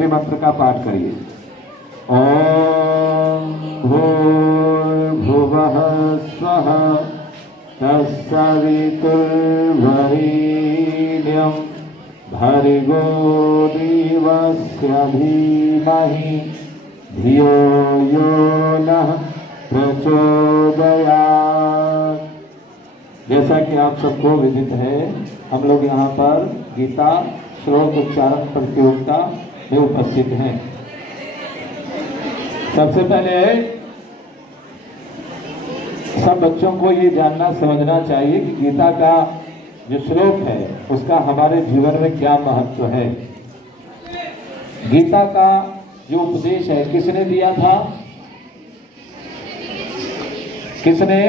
त्रिमंत्र का पाठ करिए। ओम भूर्भुवः स्वः तत्सवितुर्वरेण्यं भर्गो देवस्य धीमहि धियो यो नः प्रचोदयात्। जैसा कि आप सबको विदित है, हम लोग यहाँ पर गीता श्लोक उच्चारण प्रतियोगिता में उपस्थित हैं। सबसे पहले सब बच्चों को ये जानना समझना चाहिए कि गीता का जो श्लोक है उसका हमारे जीवन में क्या महत्व है। गीता का जो उपदेश है किसने दिया था? किसने?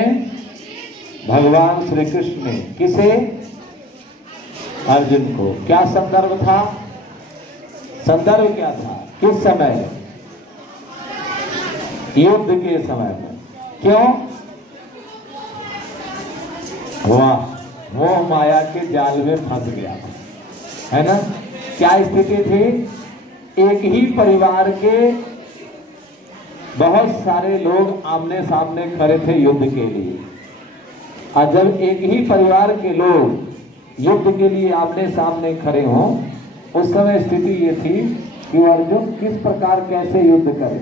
भगवान श्री कृष्ण ने। किसे? अर्जुन को। क्या संदर्भ था? संदर्भ क्या था? किस समय? युद्ध के समय में। क्यों? वाह, मोह माया के जाल में फंस गया, है ना? क्या स्थिति थी? एक ही परिवार के बहुत सारे लोग आमने सामने खड़े थे युद्ध के लिए। और जब एक ही परिवार के लोग युद्ध के लिए आमने सामने खड़े हों, उस समय स्थिति ये थी कि अर्जुन किस प्रकार कैसे युद्ध करे।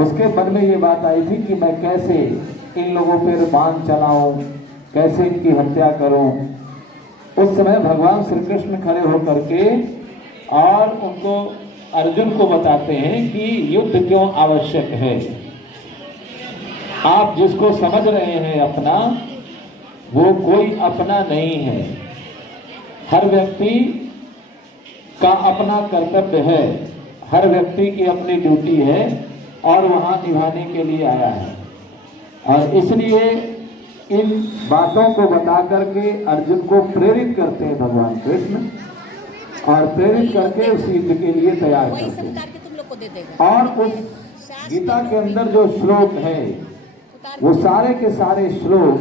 उसके मन में ये बात आई थी कि मैं कैसे इन लोगों पर बाण चलाऊं, कैसे इनकी हत्या करूं। उस समय भगवान श्री कृष्ण खड़े होकर के और उनको अर्जुन को बताते हैं कि युद्ध क्यों आवश्यक है। आप जिसको समझ रहे हैं अपना, वो कोई अपना नहीं है। हर व्यक्ति का अपना कर्तव्य है, हर व्यक्ति की अपनी ड्यूटी है और वहां निभाने के लिए आया है। और इसलिए इन बातों को बता करके अर्जुन को प्रेरित करते हैं भगवान कृष्ण, और प्रेरित करके उस युद्ध के लिए तैयार करते हैं। और उस गीता के अंदर जो श्लोक है वो सारे के सारे श्लोक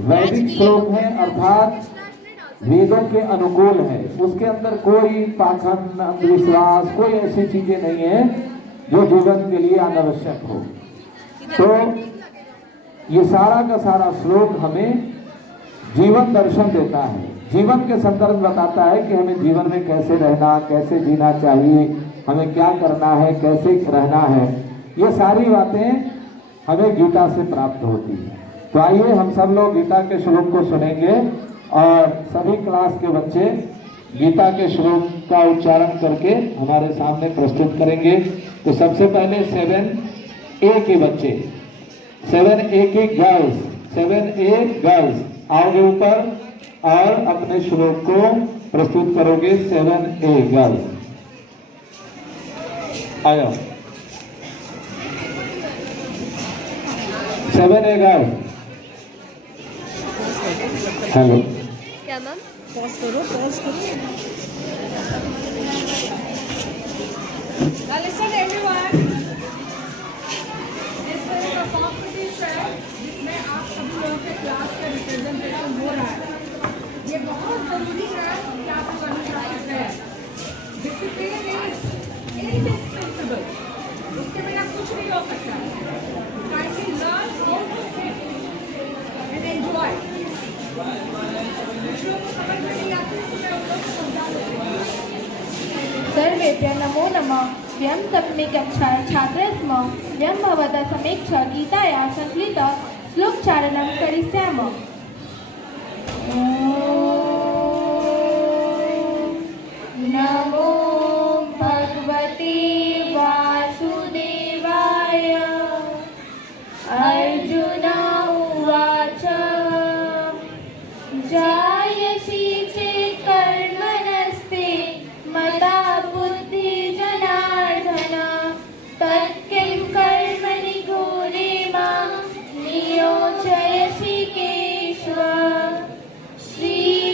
वैदिक श्लोक हैं, अर्थात वेदों के अनुकूल है। उसके अंदर कोई पाखंड, अंधविश्वास, कोई ऐसी चीजें नहीं है जो जीवन के लिए अनावश्यक हो। तो ये सारा का सारा श्लोक हमें जीवन दर्शन देता है, जीवन के संदर्भ बताता है कि हमें जीवन में कैसे रहना, कैसे जीना चाहिए, हमें क्या करना है, कैसे रहना है। ये सारी बातें हमें गीता से प्राप्त होती है। तो आइए हम सब लोग गीता के श्लोक को सुनेंगे और सभी क्लास के बच्चे गीता के श्लोक का उच्चारण करके हमारे सामने प्रस्तुत करेंगे। तो सबसे पहले 7A के बच्चे, 7A के गर्ल्स, 7A गर्ल्स आओगे ऊपर और अपने श्लोक को प्रस्तुत करोगे। 7A गर्ल्स आयो। 7A girls. हेलो, क्या मैम? पॉज करो, पॉज करो। Now listen everyone. This is a competition जिसमें आप सभी लोगों के क्लास का रिप्रेजेंटेशन हो रहा है। ये बहुत जरूरी है कि आप लोग अनुशासित रहें। डिसिप्लिन इज इंडिस्पेंसेबल, उसके बिना कुछ नहीं हो सकता। Kindly learn how to sit and enjoy. जो समझ में नहीं आती है तो मैं उन लोगों को समझा दूँगी। सर्वेभ्यः नमो नमः। वयं सप्तमी कक्षायां छात्राः स्मः। वयं भवतः समक्षे गीतायाः संकलितं श्लोकचारणं करिष्यामः। नमो भगवते वासुदेवाय। अर्जुन उवाच जायसि चेत् कर्मणस्ते मता बुद्धि जनार्दन तत्किं कर्मणि घोरे मां नियोजयसि केशव। श्रीभगवानुवाच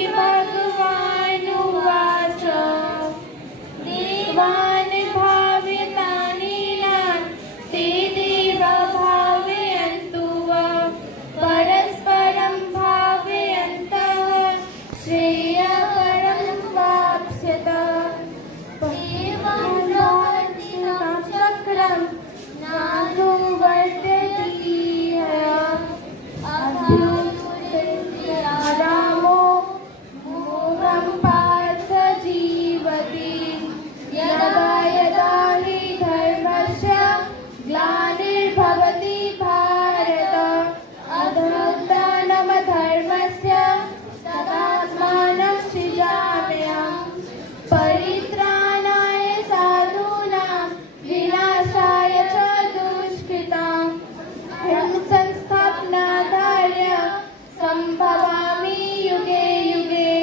तत्कालं नानुवर्ततीह अभ्युत्थितरामो मोहं पार्थ जीवति यदा यदा हि धर्मस्य ग्लानिर्भवति भारत अधर्मस्य तदात्मानं सृजाम्यहम् परित्राणाय साधूनां विनाशाय च दुष्कृतां धर्मसंस्थापनार्थाय संभवामि युगे युगे।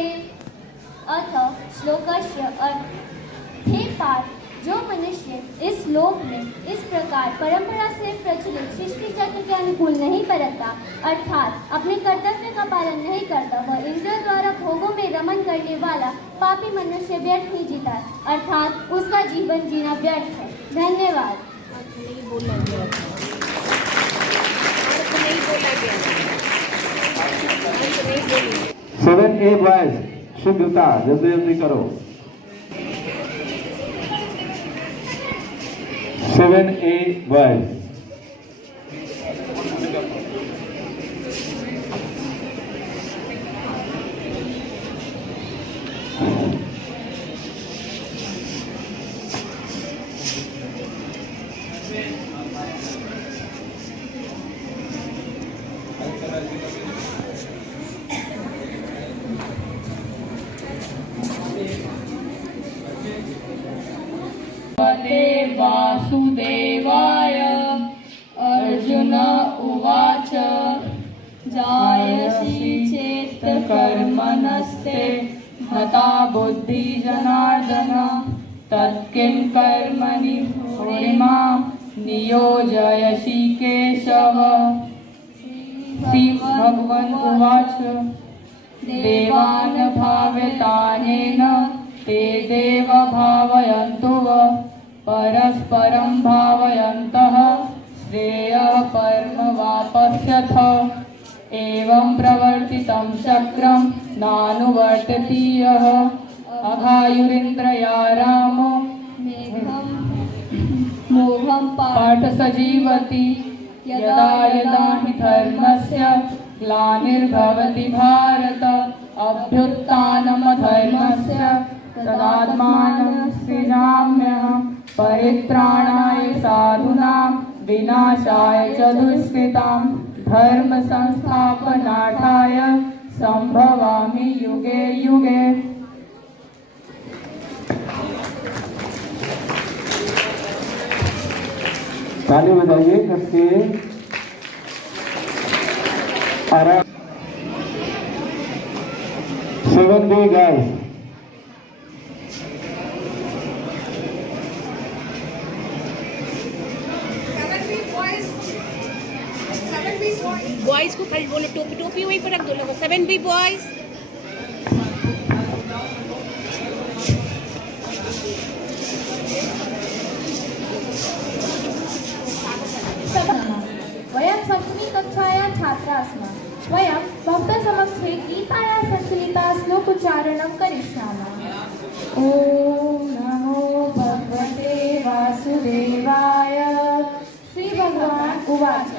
अथ श्लोकस्य अर्थ। हे पार्थ, जो मनुष्य इस लोक में इस प्रकार परंपरा से प्रचलित सृष्टि चक्र के अनुकूल नहीं बरतता, अर्थात अपने कर्तव्य का पालन नहीं करता, वह इंद्रियों द्वारा भोगों में रमन करने वाला पापी मनुष्य व्यर्थ ही जीता है, अर्थात उसका जीवन जीना व्यर्थ है। धन्यवाद। अर्थ नहीं बोला गया था। अर्थ नहीं बोला गया था। अर्थ नहीं बोली। 7A बॉयज शुद्धता जल्दी जल्दी करो। 7A boys. वासुदेवाय अर्जुन उवाच जायसि चेत् कर्मणस्ते हता बुद्धिजनार्दन तत्किं कर्मणि मां नियोजयसि केशव। श्री भगवान् उवाच देवान् भावितानेन ते देव भावयन्तु परस्परं भावयन्तः श्रेयः परमवाप्स्यथ। एवं प्रवर्तितं चक्रं नानुवर्तति यः अघायुरिन्द्रिया रामो मोहं पार्थ स जीवति यदा यदा हि धर्मस्य ग्लानिर्भवति भारत अभ्युत्थानमधर्मस्य तदात्मानं सृजाम्यहम् परित्राणाय साधूनां विनाशाय च दुष्कृतां धर्म संस्थापनार्थाय संभवामि युगे युगे। ताली बजाइए कसके। 7B guys। बॉयज को खाली बोलो, टोपी टोपी वहीं पर रख दो लोगों। 7B boys. वयं सप्तमी कक्षायां छात्राः स्मः। वयं भक्तसमक्षे गीतायाः संकलिता श्लोकोच्चारणं करिष्यामः। ॐ नमो भगवते वासुदेवाय। श्री भगवान् उवाच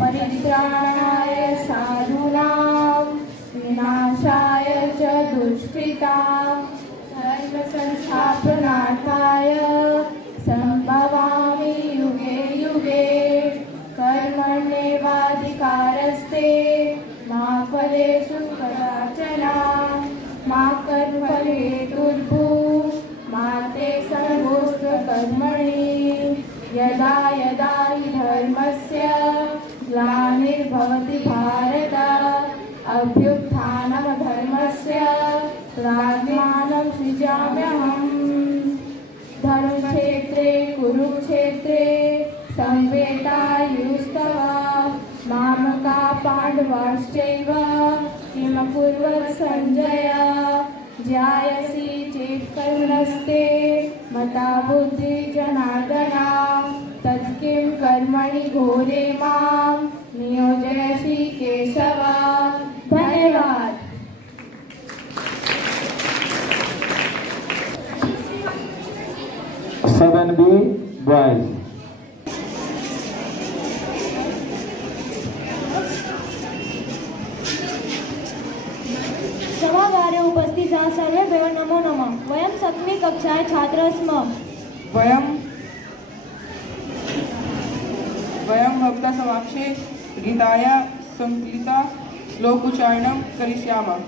परित्राणाय साधूनां विनाशाय च दुष्कृतां धर्मसंस्थापनार्थाय संभवामि युगे युगे। कर्मण्येवाधिकारस्ते मा फलेषु कदाचन मा कर्मफलेतुर्भूः मा ते सर्वोऽस्त्र कर्मणि यदा यदा हि धर्मस्य ग्लानिर्भवति भारत अभ्युत्थानमधर्मस्य तदात्मानं सृजाम्यहम्। धर्मक्षेत्रे कुरुक्षेत्रे संवेतायुस्तव मामका पाण्डवाश्चैव किमकुर्वत् सञ्जय। जायसि चेत् कर्मणस्ते मता बुद्धिजनार्दन तत्किं कर्मणि घोरे मां नियोजयसि केशव। धन्यवाद। Seven B boys। सा सर्वेभ्यो नमो नमः। वयं सप्तमी कक्षायां छात्राः स्मः। वयं भवता समक्षे गीताया संकलिता श्लोकोच्चारणं करिष्यामः।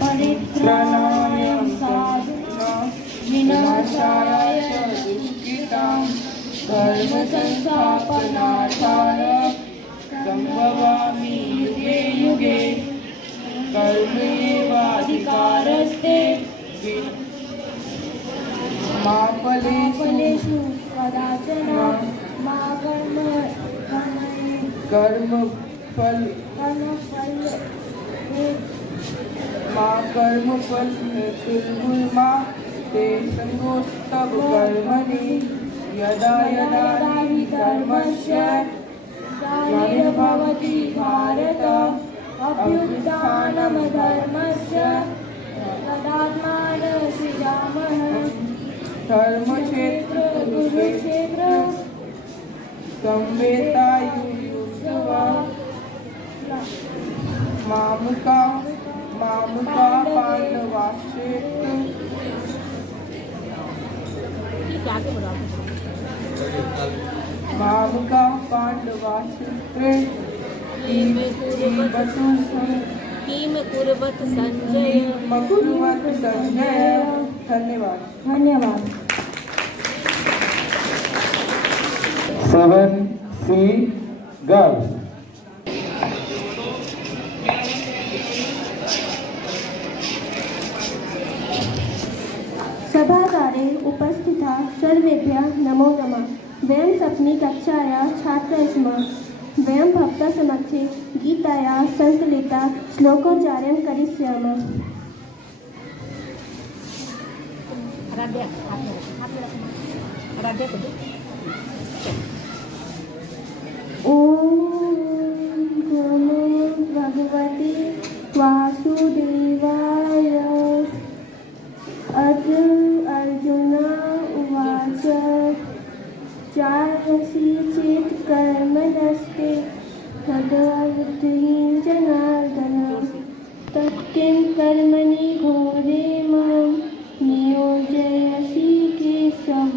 परित्राणाय साधूनां विनाशाय च दुष्कृतां धर्मसंस्थापनार्थाय संभवामि युगे युगे कर्मैवाधिकारस्ते मा फलेषु कदाचन मा कर्मफल हेतुर्मा ते संगोस्तव कर्मणि यदा यदा हि धर्मस्य ग्लानिर्भवति भारत अभ्युत्थानमधर्मस्य तदात्मानं सृजामः। धर्मक्षेत्र कुरुक्षेत्र संवेतायुयुत्सव मामुका पांडवाश्चेत मामुका पांडवाश्चेत्रे किम कुर्वत संजय। धन्यवाद। 7C girls. सभागारे उपस्थिताः सर्वेभ्यः नमो नमः। वयं सप्तमी कक्षायाः छात्राः स्मः। वयं भक्तसमक्षे गीतायाः संकलिता श्लोकोच्चारणं करिष्यामः। ॐ नमो भगवते वासुदेवाय। अर्जुन उवाच चारसि चेत् कर्मणस्ते तदर्थं जनार्दन तत्किं कर्मणि घोरे मां नियोजयसि केशव।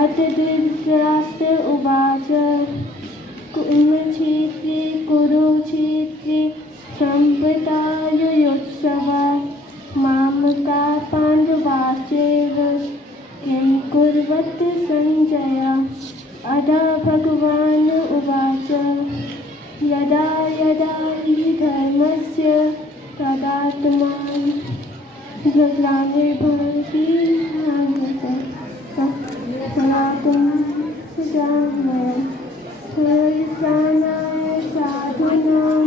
अथ धृतराष्ट्र उवाच कुरुक्षेत्रे कुरुक्षेत्रे संपदायोत्सव मामका पाण्डवाश्चैव किं कुर्वत संजय। अदा भगवान् उवाच यदा यदा हि धर्मस्य तदात्मानं ग्लानिर्भवति भारत तदात्मानं सृजामि। परित्राणाय साधूनां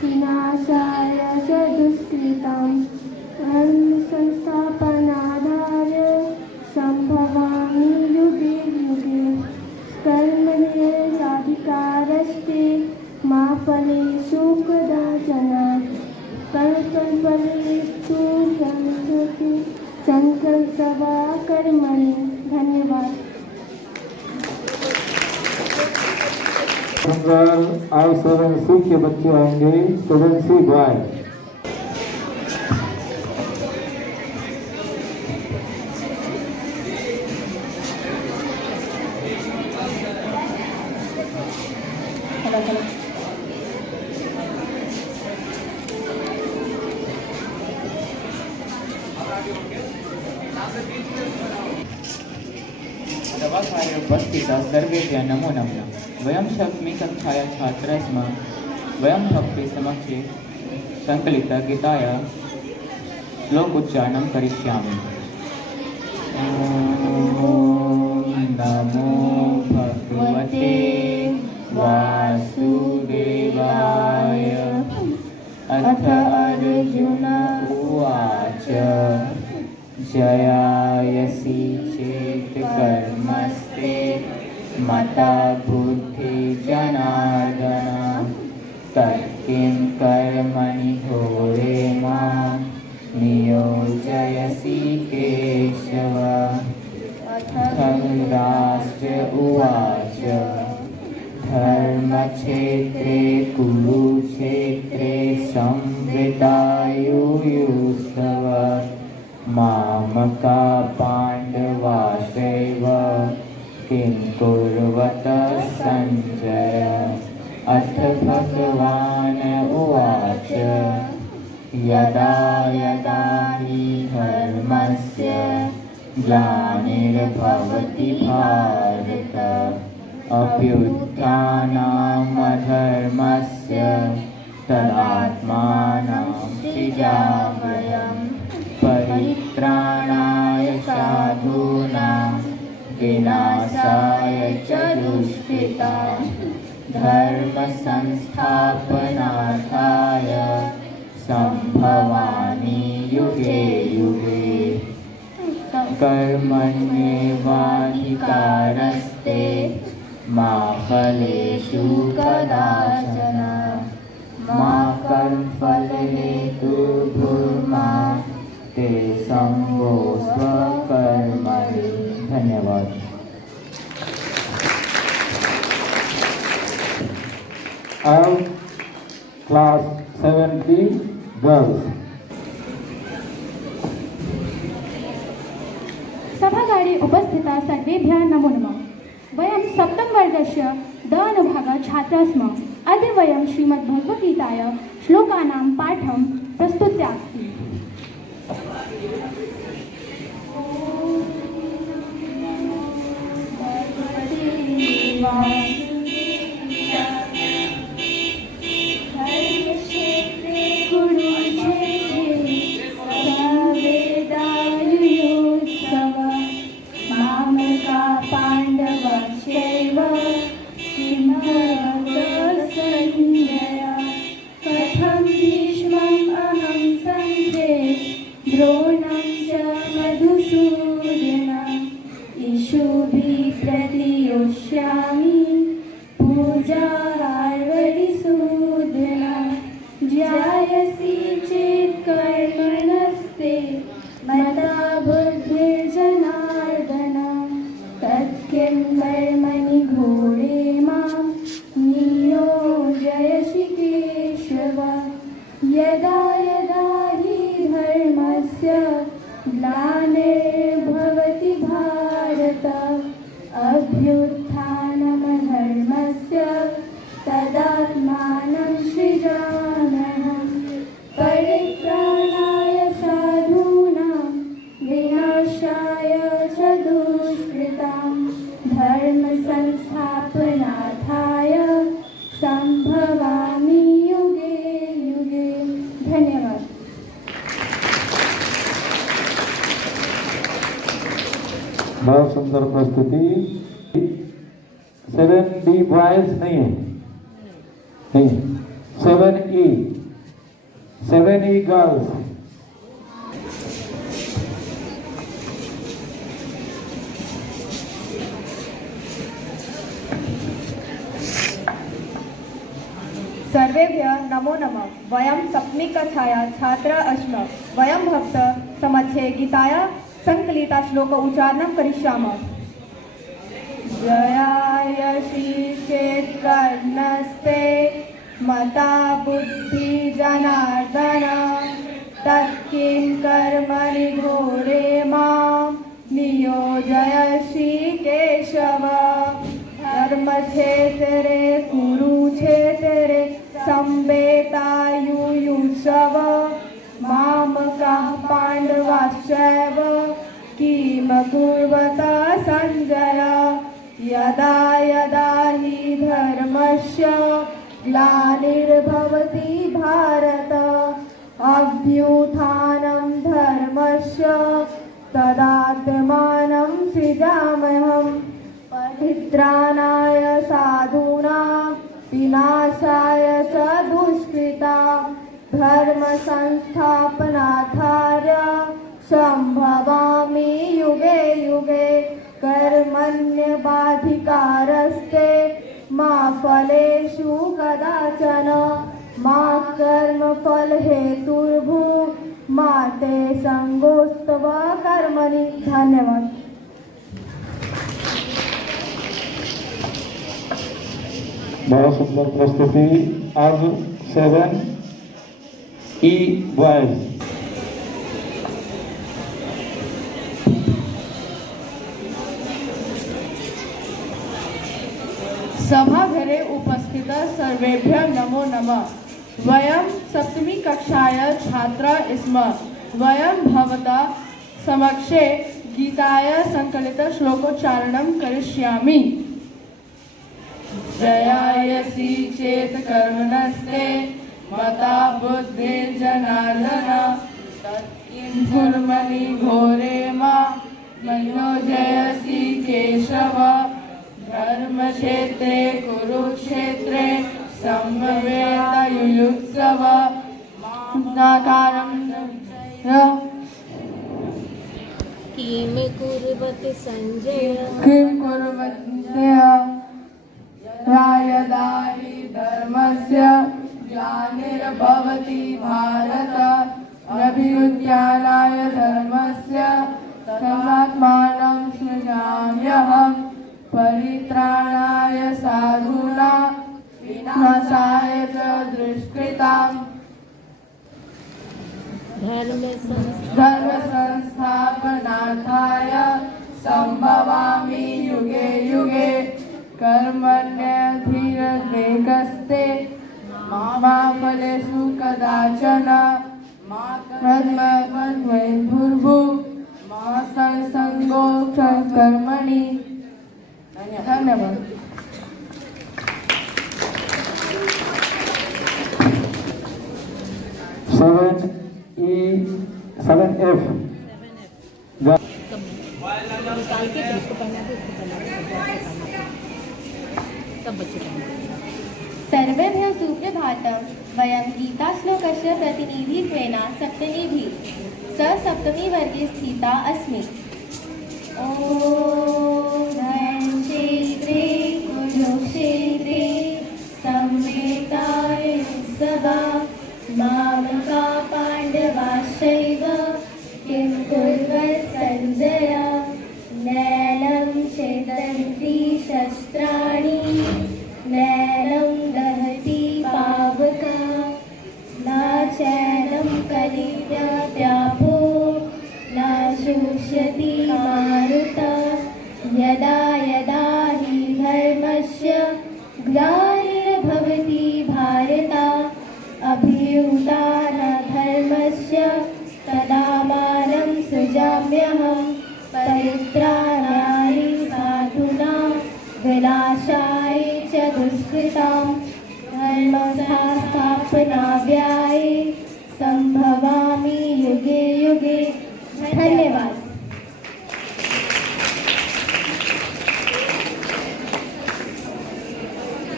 विनाशाय च दुष्कृतां धर्मसंस्थापनार्थाय संभवामि युगे युगे कर्मण्येवाधिकारस्ते मा फलेषु कदाचन कर्मफलेषु संकल्पवा कर्मणि। धन्यवाद। आज 7C के बच्चे आएंगे। 7C boy. सभागारे उपस्थिताः सर्वेभ्यः नमो नमः। वयं सप्तमी कक्षायाः छात्राः स्मः। वयं भवते समक्षे संकलिता गीताया श्लोकोच्चारणं करिष्यामि। ॐ नमो भगवते वासुदेवाय। अथ अर्जुन उवाच जयायसि चेत् कर्मस्ते मता बुद्धि जनार्दन तत्किं कर्मणि घोरे मां नियोजयसि केशव। अथ धृतराष्ट्र उवाच धर्मक्षेत्रे कुरुक्षेत्रे संवृतायुयुस्तव मामका पाण्डवाश्चैव किं कुर्वत सञ्जय। अथ भगवान् उवाच यदा यदा हि धर्मस्य ग्लानिर्भवति भारत अभ्युत्थानमधर्मस्य तदात्मानं सृजाम्यहम्। परित्राणाय साधूनां विनाशाय च दुष्कृतां धर्मसंस्थापनार्थाय सम्भवामि युगे युगे। कर्मण्येवाधिकारस्ते मा फलेषु कदाचन मा कर्मफलहेतुर्भूर्मा ते संगो स्वकर्मणि। धन्यवाद। All class 7B girls. सभागारे उपस्थिता सर्वेभ्यः नमो नमः। वयं सप्तमवर्गस्य द अनुभागः छात्राः स्मः। अद्य वयं श्रीमद्भगवद्गीतायाः श्लोकानां पाठं प्रस्तुत्यास्ति। द्रोणं च मधुसूदन ईशुभिः प्रतियोष्यामि पूजार्वरिसूदन। ज्यायसि चेत् कर्मणस्ते मता बुद्धिर्जनार्दन तत्किं कर्मणि घोरे मां नियोजयसि केशव। यदा यदा हि धर्मस्य ग्लानिर्भवति भारत अभ्युत्थानमधर्मस्य तदात्मानं सृजाम्यहम्। परित्राणाय साधूनां विनाशाय च दुष्कृतां धर्मसंस्थापनार्थाय सम्भवामि युगे युगे। धन्यवाद। बहुत सुंदर प्रस्तुति। 7B बॉयज नहीं है, नहीं 7E 7E गर्ल्स। सर्वेभ्यः नमो नमः। वयं सप्तमी कक्षायाः छात्राः स्मः। वयं भवतः समक्षे गीतायाः संकलिता श्लोक उच्चारणं करिष्यामः। जयायसि चेत् कर्मस्ते मता बुद्धिर्जनार्दन तत्किं कर्मणि घोरे मां नियोजयसि केशव। धर्मक्षेत्रे कुरुक्षेत्रे संवेतायुयुत्सव मामकाः पाण्डवाश्चैव किं कुर्वत सञ्जय। यदा यदा हि धर्मस्य ग्लानिर्भवति भारत अभ्युत्थानं धर्मस्य तदात्मानं सृजाम्यहम्। परित्राणाय साधूनां विनाशाय च दुष्कृतां धर्मसंस्थापनार्थाय सम्भवामि युगे युगे। कर्मण्येवाधिकारस्ते मा फलेषु कदाचन मा कर्मफलहेतुर्भूः मा ते संगोऽस्त्व कर्मणि। धन्यवाद। बहुत सुंदर प्रस्तुति। अब 7E बॉयज। सभागृहे उपस्थित सर्वेभ्यः नमो नमः। वयं सप्तमी कक्षायाः छात्राः स्मः। वयं भवतः समक्षे गीतायाः संकलितश्लोकोच्चारणं करिष्यामि। जयायसि चेत् कर्मणस्ते मता बुद्धिर्जनार्दन तत्किं कुर्मणि घोरे मनो जयसि केशव। धर्मक्षेत्रे कुरुक्षेत्रे संभवेयुयुत्सव नाकारं किं कुर्वत् सञ्जय किं कुर्वन्त्य यदा हि धर्मस्य ग्लानिर्भवति भारत अभ्युत्थानाय धर्मस्य तदात्मानं सृजाम्यहम् परित्राणाय साधूनां विनाशाय च दुष्कृताम् धर्मसंस्थापनार्थाय सम्भवामि युगे युगे। कर्मण्यधिरवेगस्ते मा फलेषु कदाचन मा कर्मफलहेतुर्भुः मा संसङ्गो कर्मणि। धन्यवाद। 7F निकाल के फिर इसको पहना दो, इसको पहना दो, सब बच्चे पहना। सर्वेभ्यः सुप्रभातं। वयं गीताश्लोकस्य प्रतिनिधित्वेन सप्तमीभिः सप्तमीवर्गे स्थिता अस्मि। ॐ धनक्षेत्रे कुरुक्षेत्रे संवेताय सदा मामका पाण्डवाश्चैव किं कुर्वत् सञ्जय। नैनं छेदन्ति शस्त्राणि नैनं दहति पावका न चैनं कलिव्यापो न शुष्यति मारुता। यदा यदा हि धर्मस्य ग्लानिर्भवति भारत अभ्युत्थानधर्मस्य तदात्मानं सृजाम्यहम् परित्राणाय साधूनां विनाशाय च दुष्कृताम् धर्मसंस्थापनार्थाय संभवामि युगे युगे। धन्यवाद।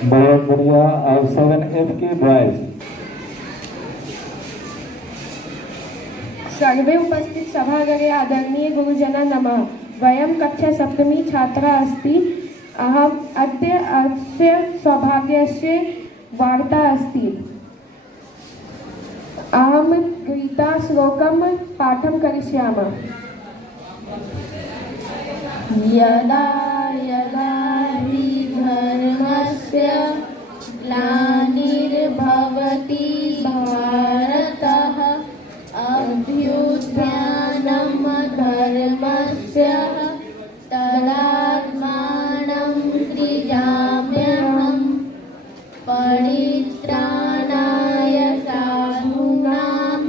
बहुत बढ़िया। अब 7F के बॉयज। सर्वे उपस्थित सभागृहे आदरणीय गुरुजनाः नमः। वयं कक्षा सप्तमी छात्रा अस्ति। अहम् अद्य अस्य सौभाग्यस्य वार्ता अस्ति। अहं गीताश्लोकं पाठं करिष्यामि। यदा यदा हि धर्मस्य ग्लानिर्भवति भारतः अभ्युत्थानं धर्मस्य तदात्मानं सृजाम्यहम् परित्राणाय साधूनां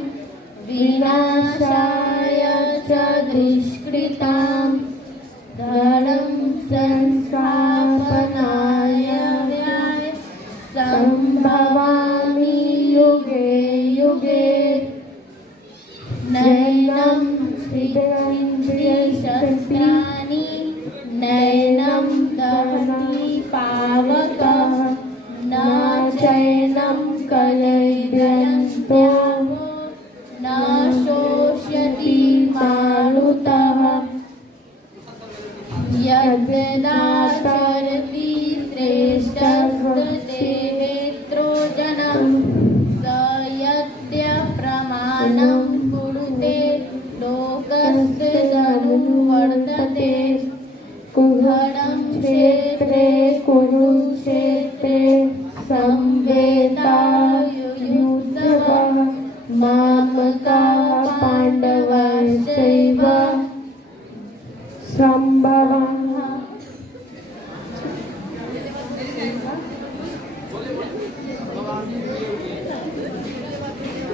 विनाशाय च दुष्कृताम् धर्म संस्थापनाय संभवामि युगे युगे। नैनं छेदन्ति शस्त्राणि नैनं दहति पावकः न चैनं कलयन्तो न शोष्यति मारुतः। यद्यदाचरति श्रेष्ठस्तेवेत्रो जनः स यद्य प्रमाणं कुरुते लोकस्यनुवर्तते। कुहरं क्षेत्रे कुरुक्षेत्रे पुत्रश्चैव संभवः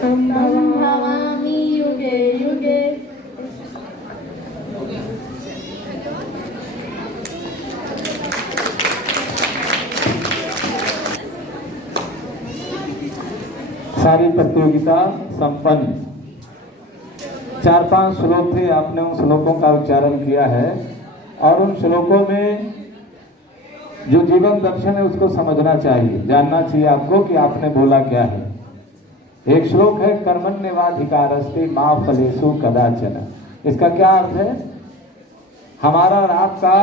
संभवामि युगे युगे। सारी प्रतियोगिता संपन्न। 4-5 श्लोक थे, आपने उन श्लोकों का उच्चारण किया है और उन श्लोकों में जो जीवन दर्शन है उसको समझना चाहिए, जानना चाहिए आपको कि आपने बोला क्या है। एक श्लोक है कर्मण्येवाधिकारस्ते मा फलेषु कदाचन। इसका क्या अर्थ है? हमारा और आपका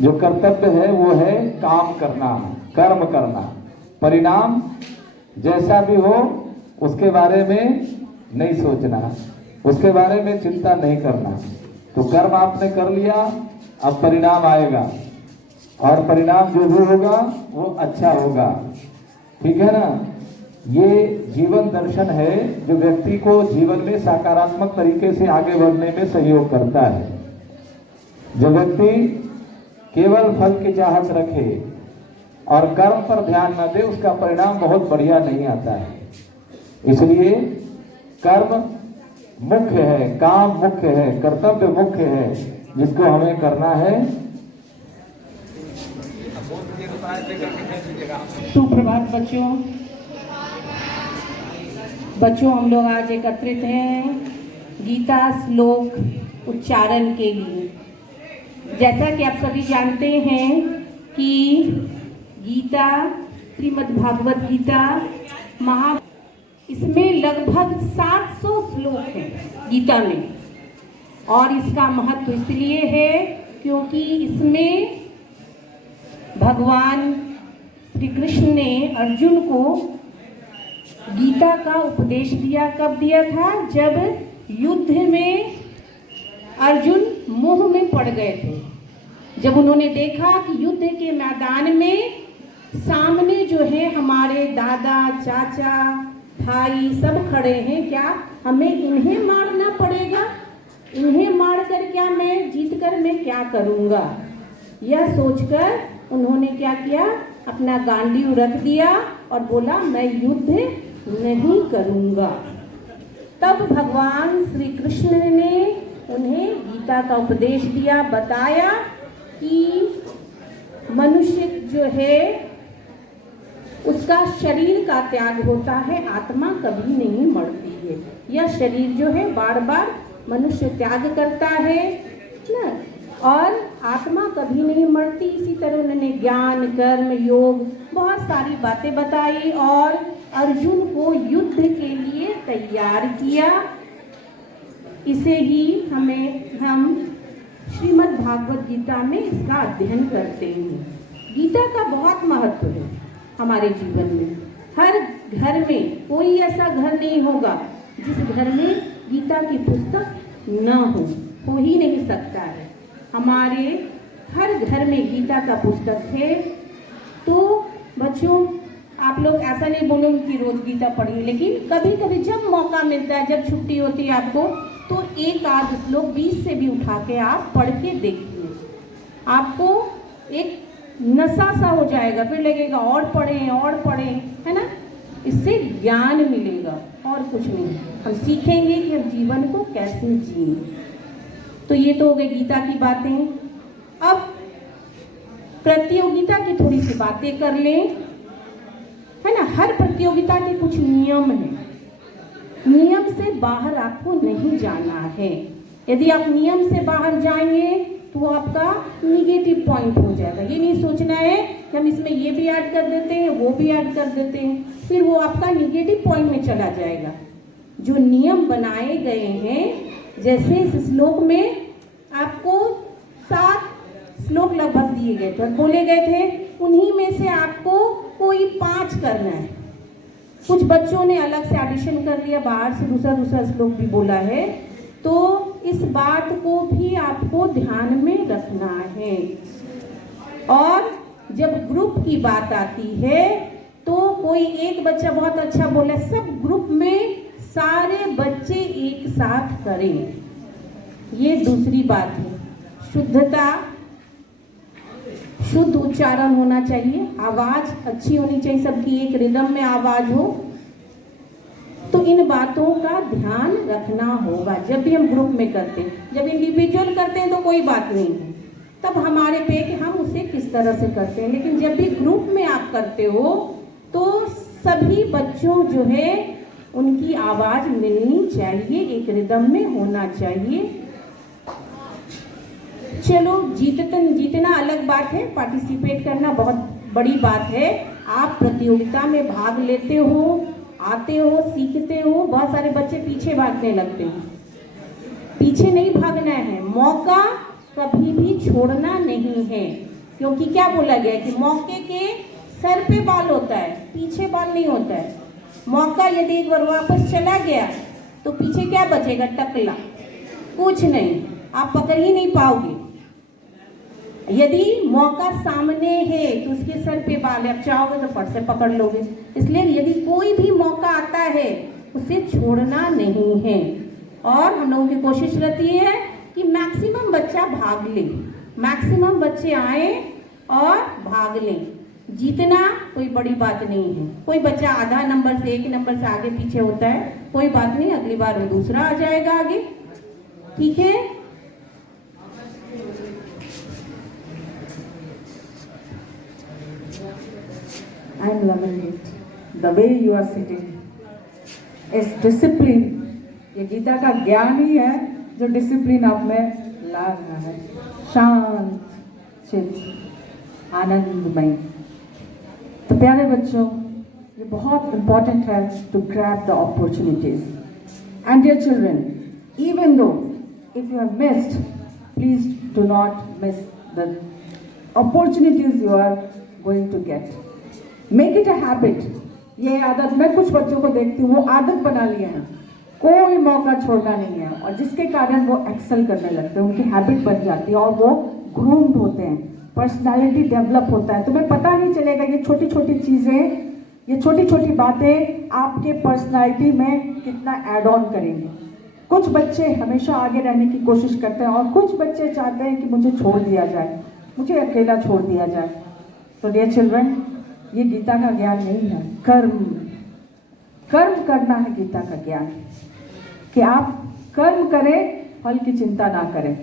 जो कर्तव्य है वो है काम करना, कर्म करना। परिणाम जैसा भी हो उसके बारे में नहीं सोचना, उसके बारे में चिंता नहीं करना। तो कर्म आपने कर लिया, अब परिणाम आएगा और परिणाम जो भी होगा वो अच्छा होगा। ठीक है ना? ये जीवन दर्शन है जो व्यक्ति को जीवन में सकारात्मक तरीके से आगे बढ़ने में सहयोग करता है। जो व्यक्ति केवल फल की चाहत रखे और कर्म पर ध्यान न दे उसका परिणाम बहुत बढ़िया नहीं आता है। इसलिए कर्म मुख्य है, काम मुख्य है, कर्तव्य मुख्य है जिसको हमें करना है। सुप्रभात बच्चों, हम लोग आज एकत्रित हैं गीता श्लोक उच्चारण के लिए। जैसा कि आप सभी जानते हैं कि गीता, श्रीमद् भागवत गीता इसमें लगभग 700 श्लोक हैं गीता में। और इसका महत्व इसलिए है क्योंकि इसमें भगवान श्री कृष्ण ने अर्जुन को गीता का उपदेश दिया। कब दिया था? जब युद्ध में अर्जुन मोह में पड़ गए थे। जब उन्होंने देखा कि युद्ध के मैदान में सामने जो है हमारे दादा, चाचा, भाई सब खड़े हैं, क्या हमें इन्हें मारना पड़ेगा? इन्हें मारकर क्या मैं जीतकर मैं क्या करूँगा? यह सोचकर उन्होंने क्या किया? अपना गांडीव रख दिया और बोला मैं युद्ध नहीं करूँगा। तब भगवान श्री कृष्ण ने उन्हें गीता का उपदेश दिया, बताया कि मनुष्य जो है उसका शरीर का त्याग होता है, आत्मा कभी नहीं मरती है। यह शरीर जो है बार बार मनुष्य त्याग करता है ना, और आत्मा कभी नहीं मरती। इसी तरह उन्होंने ज्ञान, कर्म, योग बहुत सारी बातें बताई और अर्जुन को युद्ध के लिए तैयार किया। इसे ही हम श्रीमद् भागवत गीता में इसका अध्ययन करते हैं। गीता का बहुत महत्व है हमारे जीवन में। हर घर में कोई ऐसा घर नहीं होगा जिस घर में गीता की पुस्तक न हो ही नहीं सकता है। हमारे हर घर में गीता का पुस्तक है। तो बच्चों, आप लोग ऐसा नहीं बोलोगे कि रोज गीता पढ़िए, लेकिन कभी कभी जब मौका मिलता है, जब छुट्टी होती है आपको, तो एक आध श्लोक 20 से भी उठा के आप पढ़ के देखिए। आपको एक नशा सा हो जाएगा, फिर लगेगा और पढ़ें, है ना? इससे ज्ञान मिलेगा और कुछ नहीं। हम सीखेंगे कि हम जीवन को कैसे जिए। तो ये तो हो गई गीता की बातें। अब प्रतियोगिता की थोड़ी सी बातें कर लें, है ना? हर प्रतियोगिता के कुछ नियम हैं। नियम से बाहर आपको नहीं जाना है। यदि आप नियम से बाहर जाएंगे तो वो आपका निगेटिव पॉइंट हो जाएगा। ये नहीं सोचना है कि हम इसमें ये भी ऐड कर देते हैं, वो भी ऐड कर देते हैं, फिर वो आपका निगेटिव पॉइंट में चला जाएगा। जो नियम बनाए गए हैं, जैसे इस श्लोक में आपको 7 श्लोक लगभग दिए गए थे और बोले गए थे, उन्हीं में से आपको कोई 5 करना है। कुछ बच्चों ने अलग से एडिशन कर लिया, बाहर से दूसरा श्लोक भी बोला है। तो इस बात को भी आपको ध्यान में रखना है। और जब ग्रुप की बात आती है तो कोई एक बच्चा बहुत अच्छा बोला, सब ग्रुप में सारे बच्चे एक साथ करें। ये दूसरी बात है। शुद्धता, शुद्ध उच्चारण होना चाहिए, आवाज अच्छी होनी चाहिए, सबकी एक रिदम में आवाज हो। तो इन बातों का ध्यान रखना होगा जब भी हम ग्रुप में करते हैं। जब इंडिविजुअल करते हैं तो कोई बात नहीं है, तब हमारे पे कि हम उसे किस तरह से करते हैं। लेकिन जब भी ग्रुप में आप करते हो तो सभी बच्चों जो है उनकी आवाज मिलनी चाहिए, एक रिदम में होना चाहिए। चलो जीतना अलग बात है, पार्टिसिपेट करना बहुत बड़ी बात है। आप प्रतियोगिता में भाग लेते हो, आते हो, सीखते हो। बहुत सारे बच्चे पीछे भागने लगते हैं, पीछे नहीं भागना है, मौका कभी भी छोड़ना नहीं है। क्योंकि क्या बोला गया है कि मौके के सर पे बाल होता है, पीछे बाल नहीं होता है। मौका यदि एक बार वापस चला गया तो पीछे क्या बचेगा? टकला, कुछ नहीं, आप पकड़ ही नहीं पाओगे। यदि मौका सामने है तो उसके सर पे बाल है, आप चाहोगे तो फट से पकड़ लोगे। इसलिए यदि कोई भी मौका आता है उसे छोड़ना नहीं है। और हम लोगों की कोशिश रहती है कि मैक्सिमम बच्चा भाग ले, मैक्सिमम बच्चे आए और भाग लें। जीतना कोई बड़ी बात नहीं है। कोई बच्चा आधा नंबर से, एक नंबर से आगे पीछे होता है, कोई बात नहीं, अगली बार वो दूसरा आ जाएगा आगे। ठीक है? I am loving it. The way you are sitting is discipline. ये गीता का ज्ञान ही है जो डिसिप्लिन आप में ला रहा है। शांत चित्त, आनंदमय। तो प्यारे बच्चों, ये बहुत इम्पोर्टेंट है to grab the opportunities. And dear children, even though if you have missed, please do not miss the opportunities you are going to get. Make it a habit. ये आदत, मैं कुछ बच्चों को देखती हूँ, वो आदत बना लिए हैं, कोई मौका छोड़ना नहीं है, और जिसके कारण वो एक्सेल करने लगते हैं, उनकी हैबिट बन जाती है और वो ग्रूम्ड होते हैं, पर्सनालिटी डेवलप होता है। तुम्हें पता नहीं चलेगा ये छोटी छोटी चीज़ें, ये छोटी छोटी बातें आपके पर्सनालिटी में कितना ऐड ऑन करेंगे। कुछ बच्चे हमेशा आगे रहने की कोशिश करते हैं और कुछ बच्चे चाहते हैं कि मुझे छोड़ दिया जाए, मुझे अकेला छोड़ दिया जाए। तो डियर चिल्ड्रन, ये गीता का ज्ञान नहीं है, कर्म करना है गीता का ज्ञान। कि आप कर्म करें, फल की चिंता ना करें।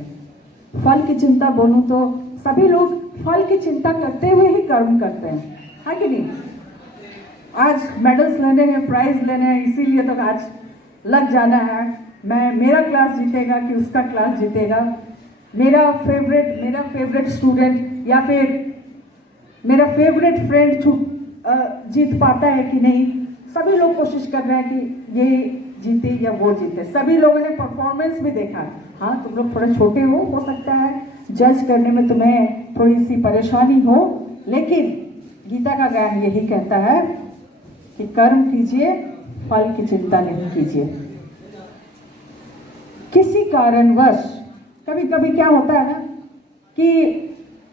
फल की चिंता बोलूं तो सभी लोग फल की चिंता करते हुए ही कर्म करते हैं, है कि नहीं? आज मेडल्स लेने हैं, प्राइज लेने हैं, इसीलिए तो आज लग जाना है। मेरा क्लास जीतेगा कि उसका क्लास जीतेगा, मेरा फेवरेट स्टूडेंट या फिर मेरा फेवरेट फ्रेंड जीत पाता है कि नहीं। सभी लोग कोशिश कर रहे हैं कि ये जीते या वो जीते। सभी लोगों ने परफॉर्मेंस भी देखा। हाँ, तुम लोग थोड़े छोटे हो सकता है जज करने में तुम्हें थोड़ी सी परेशानी हो, लेकिन गीता का ज्ञान यही कहता है कि कर्म कीजिए, फल की चिंता नहीं कीजिए। किसी कारणवश कभी कभी क्या होता है ना कि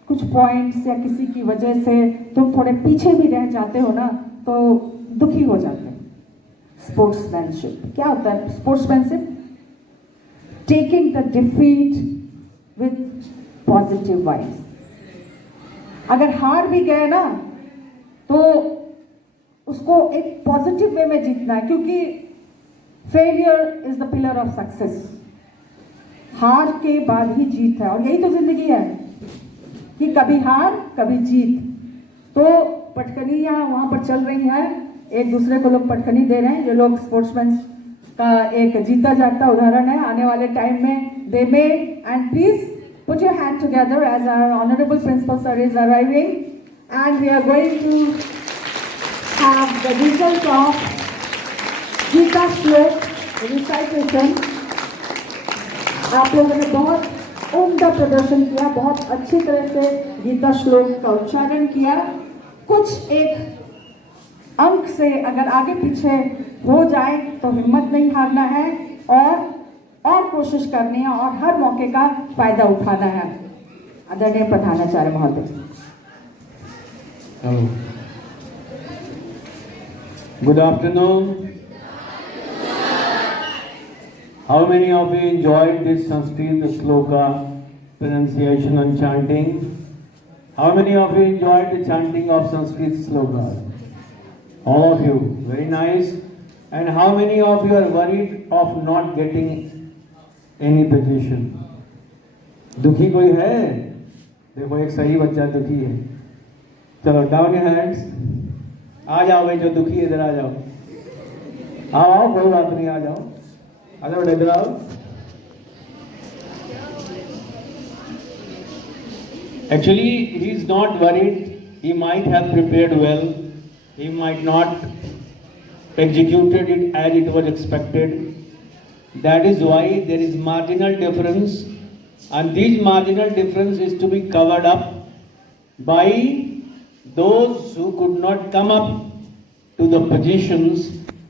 कुछ पॉइंट्स या किसी की वजह से तुम थोड़े पीछे भी रह जाते हो ना, तो दुखी हो जाते हैं। स्पोर्ट्समैनशिप क्या होता है? Sportsmanship, taking the defeat with positive vibes. अगर हार भी गए ना तो उसको एक पॉजिटिव वे में जीतना है, क्योंकि failure is the pillar of success. हार के बाद ही जीत है, और यही तो जिंदगी है कि कभी हार कभी जीत। तो पटखनियाँ वहाँ पर चल रही हैं, एक दूसरे को लोग पटखनी दे रहे हैं। ये लोग स्पोर्ट्समैन का एक जीता जागता उदाहरण है। आने वाले टाइम में they may, and please put your hand together as our honourable principal sir is arriving, and we are going to have the result of Gita shloka recitation. आप लोगों ने बहुत उम्दा प्रदर्शन किया, बहुत अच्छी तरह से गीता श्लोक का उच्चारण किया। कुछ एक अंक से अगर आगे पीछे हो जाए तो हिम्मत नहीं हारना है, और कोशिश करनी है, और हर मौके का फायदा उठाना है। आदरणीय प्रधानाचार्य महोदय। Hello, good afternoon. How many of you enjoyed this Sanskrit sloka pronunciation and chanting? How many of you enjoyed the chanting of Sanskrit sloka? All of you, very nice. And how many of you are worried of not getting any position? दुखी कोई है? देखो एक सही बच्चा दुखी है. चलो डाउन योर हैंड्स. आ जाओ भाई, जो दुखी है इधर आ जाओ. आओ, कोई बात नहीं, आ जाओ. आ जाओ, इधर आओ. Actually, he is not worried. He might have prepared well. He might not executed it as it was expected. That is why there is marginal difference, and this marginal difference is to be covered up by those who could not come up to the positions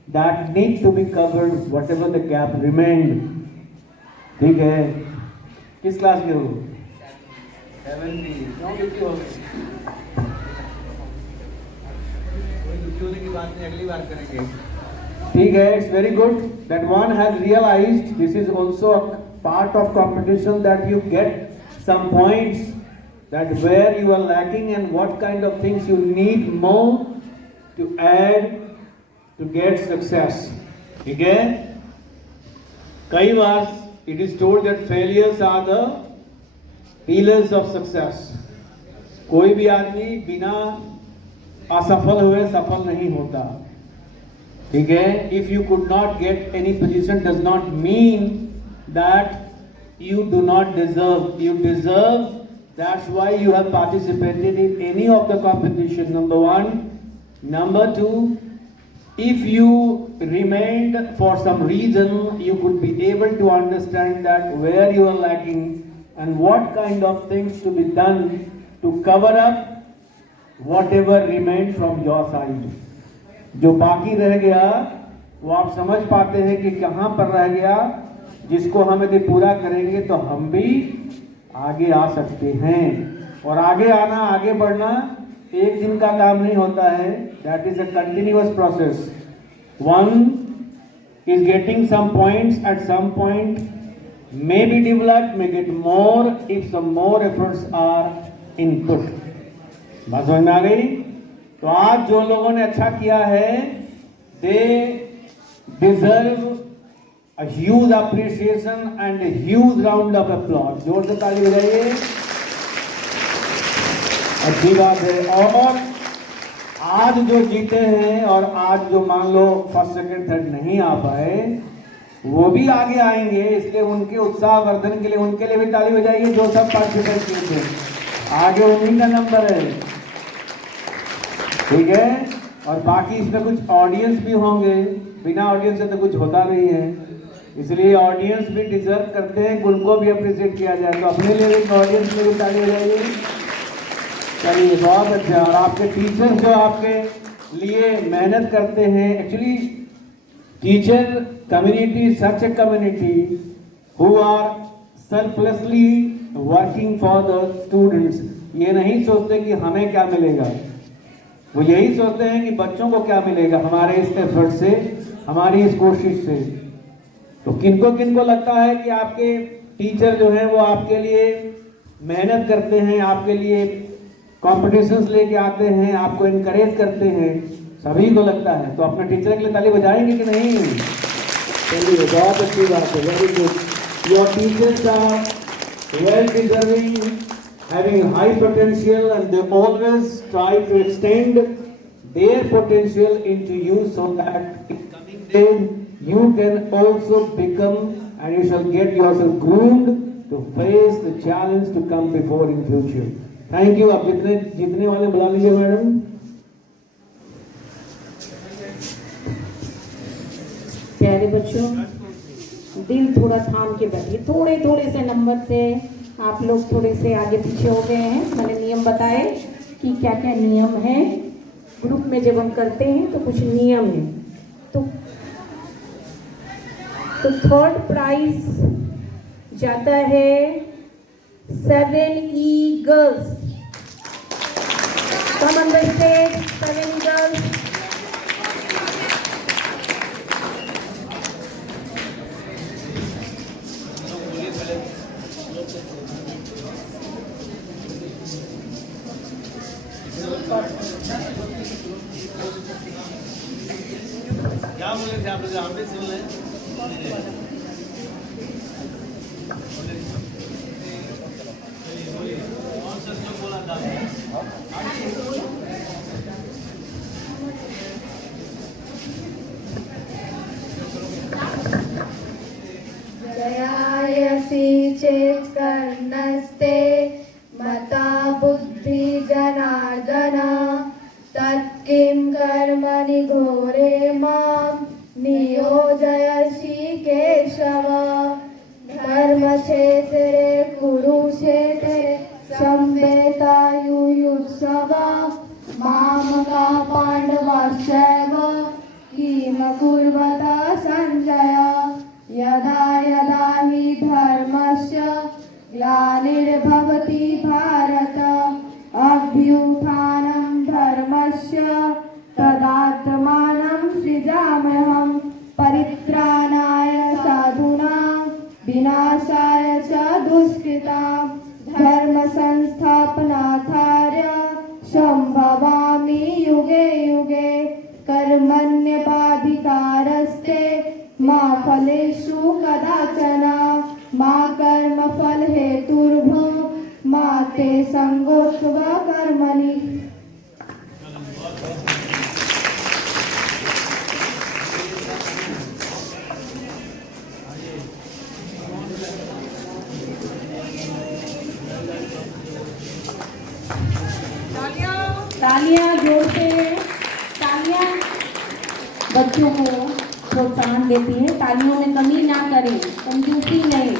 that need to be covered, whatever the gap remained. ठीक है? किस class के हो? 70. क्यों दुखी हो गए? की बात नहीं, अगली बार करेंगे. ठीक है, it's very good that one has realized this is also a part of competition, that you get some points, that where you are lacking and what kind of things you need more to add to get success. ठीक है? कई बार it is told that failures are the pillars of success. कोई भी आदमी बिना असफल हुए सफल नहीं होता. ठीक है? If you could not get any position does not mean that you do not deserve. You deserve. That's why you have participated in any of the competition. Number one. Number two, if you remained for some reason, you could be able to understand that where you are lacking and what kind of things to be done to cover up whatever remained from your side. जो बाकी रह गया वो आप समझ पाते हैं कि कहाँ पर रह गया, जिसको हम यदि पूरा करेंगे तो हम भी आगे आ सकते हैं. और आगे आना, आगे बढ़ना एक दिन का काम नहीं होता है. That is a continuous process. One is getting some points at some point, may be developed, may get more if some more efforts are input. बात समझ में आ गई? तो आज जो लोगों ने अच्छा किया है, they deserve a huge appreciation and a huge round of applause. जोर से ताली बजाइए. अच्छी बात है. और आज जो जीते हैं और आज जो मान लो फर्स्ट सेकंड थर्ड नहीं आ पाए, वो भी आगे आएंगे. इसलिए उनके उत्साह वर्धन के लिए उनके लिए भी ताली बजाइए जो सब पार्टिसिपेट किए थे. आगे उन्हीं का नंबर है. ठीक है? और बाकी इसमें कुछ ऑडियंस भी होंगे. बिना ऑडियंस से तो कुछ होता नहीं है. इसलिए ऑडियंस भी डिजर्व करते हैं कि उनको भी अप्रिशिएट किया जाए. तो अपने लिए भी ऑडियंस में भी ताली बजाइए. चलिए, बहुत अच्छा. और आपके टीचर्स जो आपके लिए मेहनत करते हैं, actually teacher community such a community who are selflessly working for the students. ये नहीं सोचते कि हमें क्या मिलेगा, वो यही सोचते हैं कि बच्चों को क्या मिलेगा हमारे इस एफर्ट से, हमारी इस कोशिश से. तो किनको किनको लगता है कि आपके टीचर जो हैं वो आपके लिए मेहनत करते हैं, आपके लिए कॉम्पिटिशन्स लेके आते हैं, आपको इनकरेज करते हैं? सभी को लगता है. तो अपने टीचर के लिए ताली बजाएंगे कि नहीं? चलिए, बहुत अच्छी बात है. Very good. Your teachers are well deserving, having high potential, and they always try to extend their potential into you so that in coming days you can also become and you shall get yourself groomed to face the challenge to come before in future. Thank you. आप जितने जीतने वाले बुला लीजिए madam. प्यारे बच्चों, दिल थोड़ा थाम के बैठिए. थोड़े थोड़े से नंबर से आप लोग थोड़े से आगे पीछे हो गए हैं. मैंने नियम बताए कि क्या क्या नियम है. ग्रुप में जब हम करते हैं तो कुछ नियम है. तो थर्ड प्राइज जाता है 7 eagles. Come on the stage, 7 eagles. आप लोग हम भी सुन लें। कौन सा जो बोला था? जयायसि चेत्कर्णस्ते मता बुद्धि जनार्दन तत्किं कर्मणि घोरे मां नियोजयसि केशव धर्मक्षेत्रे कुरुक्षेत्रे संवेतायुयुत्सव मामका पाण्डवाश्चैव किम कुर्वत सञ्जय यदा यदा हि धर्मस्य ग्लानिर्भवति भारत अभ्युत्थानं धर्मस्य तदात्मानं सृजाम्यहं परित्राणाय साधूनां विनाशाय च दुष्कृतां धर्म संस्थापनार्थाय संभवामि युगे युगे कर्मण्येवाधिकारस्ते मा फलेषु कदाचन मा कर्मफल हेतुर्भो मा ते संगोत्सव कर्मणि। तालियां जोर से, तालियां बच्चों को प्रोत्साहन देती है। तालियों में कमी ना करें, कंजूसी नहीं।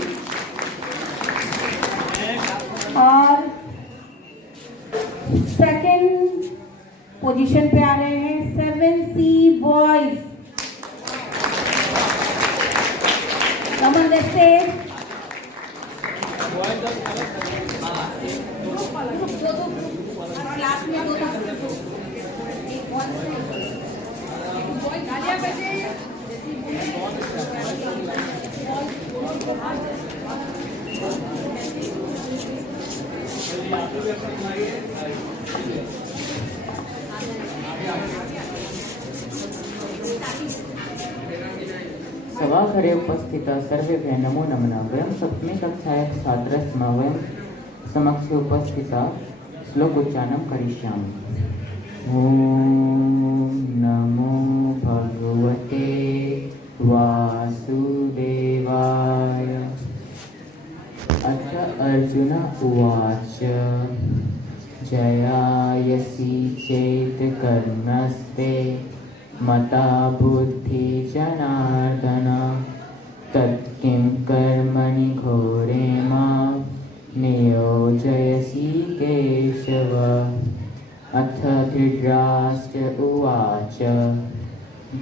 और सेकंड पोजीशन पे आ रहे हैं 7C boys. Come on the stage. सभागृहे उपस्थिताः सर्वेभ्यः नमो नमः। वयं सप्तमी कक्षायाः छात्राः स्मः। वयं समक्षे उपस्थिताः श्लोकोच्चारणं करिष्यामि। ॐ नमो भगवते वासुदेवाय। अथ अर्जुन उवाच जयायसि चेत् कर्मस्ते मता बुद्धि जनार्दन तत्किं कर्मणि घोरे मां नियोजयसि केशव। अथ धृतराष्ट्र उवाच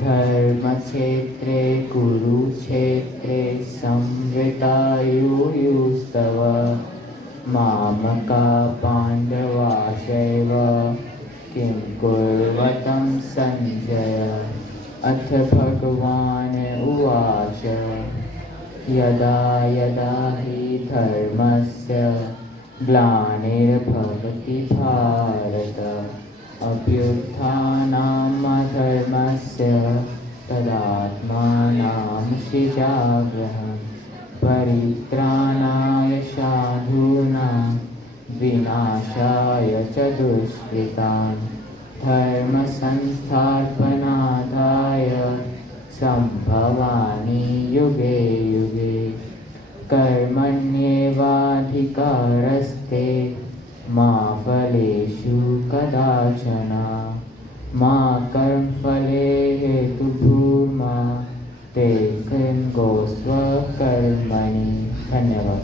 धर्मक्षेत्रे कुरुक्षेत्रे संवृतायुयुस्तव मामका पाण्डवाश्चैव किं कुर्वतं सञ्जय। अथ भगवान् उवाच यदा यदा हि धर्मस्य ग्लानिर्भवति भारत अभ्युत्थानमधर्मस्य तदात्मानं सृजाम्यहं परित्राणाय साधूनां विनाशाय च दुष्कृतां धर्मसंस्थापनार्थाय संभवामि युगे युगे कर्मण्येवाधिकारस्ते मा फलेषु कदाचन मा कर्मफले हेतुर्भूर्मा ते संगोस्त्व कर्मणि। धन्यवाद।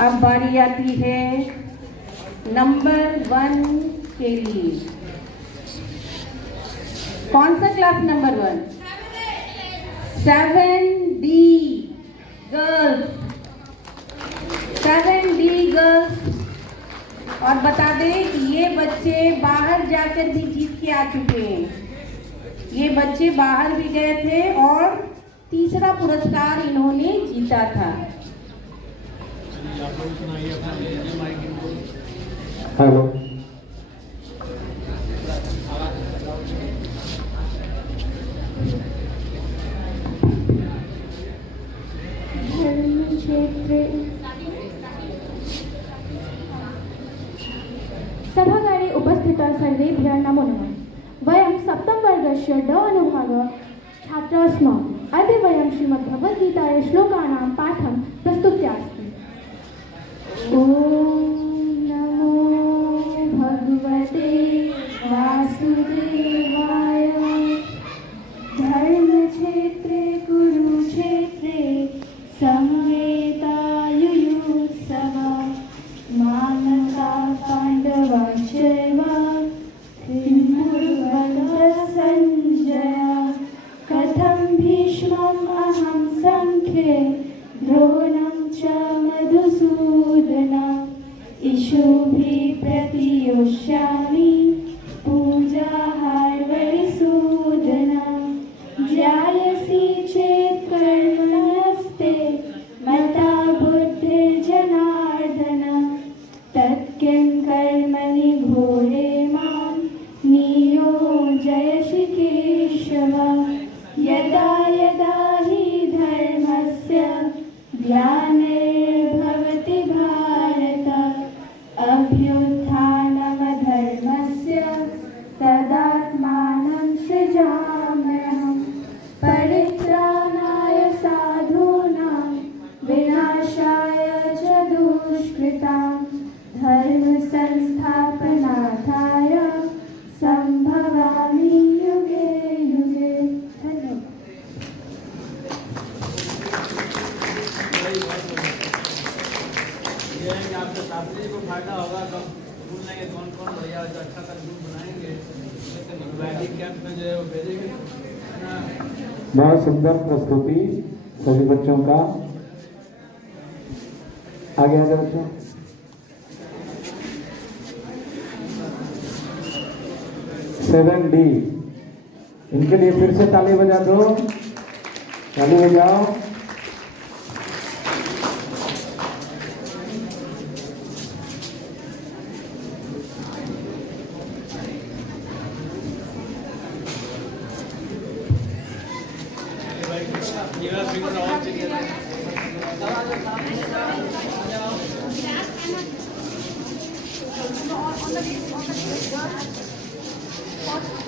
अब बारी आती है नंबर 1 के लिए। कौन सा class number 1? 7D girls. 7D girls. और बता दें कि ये बच्चे बाहर जाकर भी जीत के आ चुके हैं। ये बच्चे बाहर भी गए थे और तीसरा पुरस्कार इन्होंने जीता था। हेलो। सभागारे उपस्थिताः सर्वेभ्यः नमो नमः। वयं सप्तमवर्गस्य ड अनुभागः छात्राः स्मः। अद्य वयं श्रीमद्भगवद्गीतायाः श्लोकानां पाठं प्रस्तुत्या अस्ति। ॐ नमो भगवते वासुदेवाय। धर्मक्षेत्रे कुरुक्षेत्रे संवेदायुयुत्सव मानवा पाण्डवाश्चैव किंकुर्वन्तः सञ्जय। कथं भीष्मम् अहं सङ्ख्ये द्रोणं च मधुसूदन। इषुभिः प्रतियोष्यामि पूजाहार्वरिसूदन। ध्यायसि चेत् कर्मणस्ते मता बुद्धिर्जनार्दन। तत्किं कर्मणि घोरे मां नियोजयसि केशव। यदा यदा हि धर्मस्य ग्लानिर्भवति भारत अभ्युत्थानमधर्मस्य तदात्मानं सृजाम्यहम्। परित्राणाय साधूनां विनाशाय च दुष्कृतां धर्म संस्थापनार्थाय संभवामि युगे युगे। धन्यवाद। ये है कि आपके शास्त्री को फायदा होगा तो ढूंढ लेंगे कौन कौन बढ़िया जो अच्छा कंजूम बनाएंगे वेडिंग कैंप में जो है वो भेजेंगे। बहुत सुंदर प्रस्तुति सभी बच्चों का। आगे आ जाओ बच्चों। सेवन डी, इनके लिए फिर से ताली बजा दो। ताली बजाओ। on the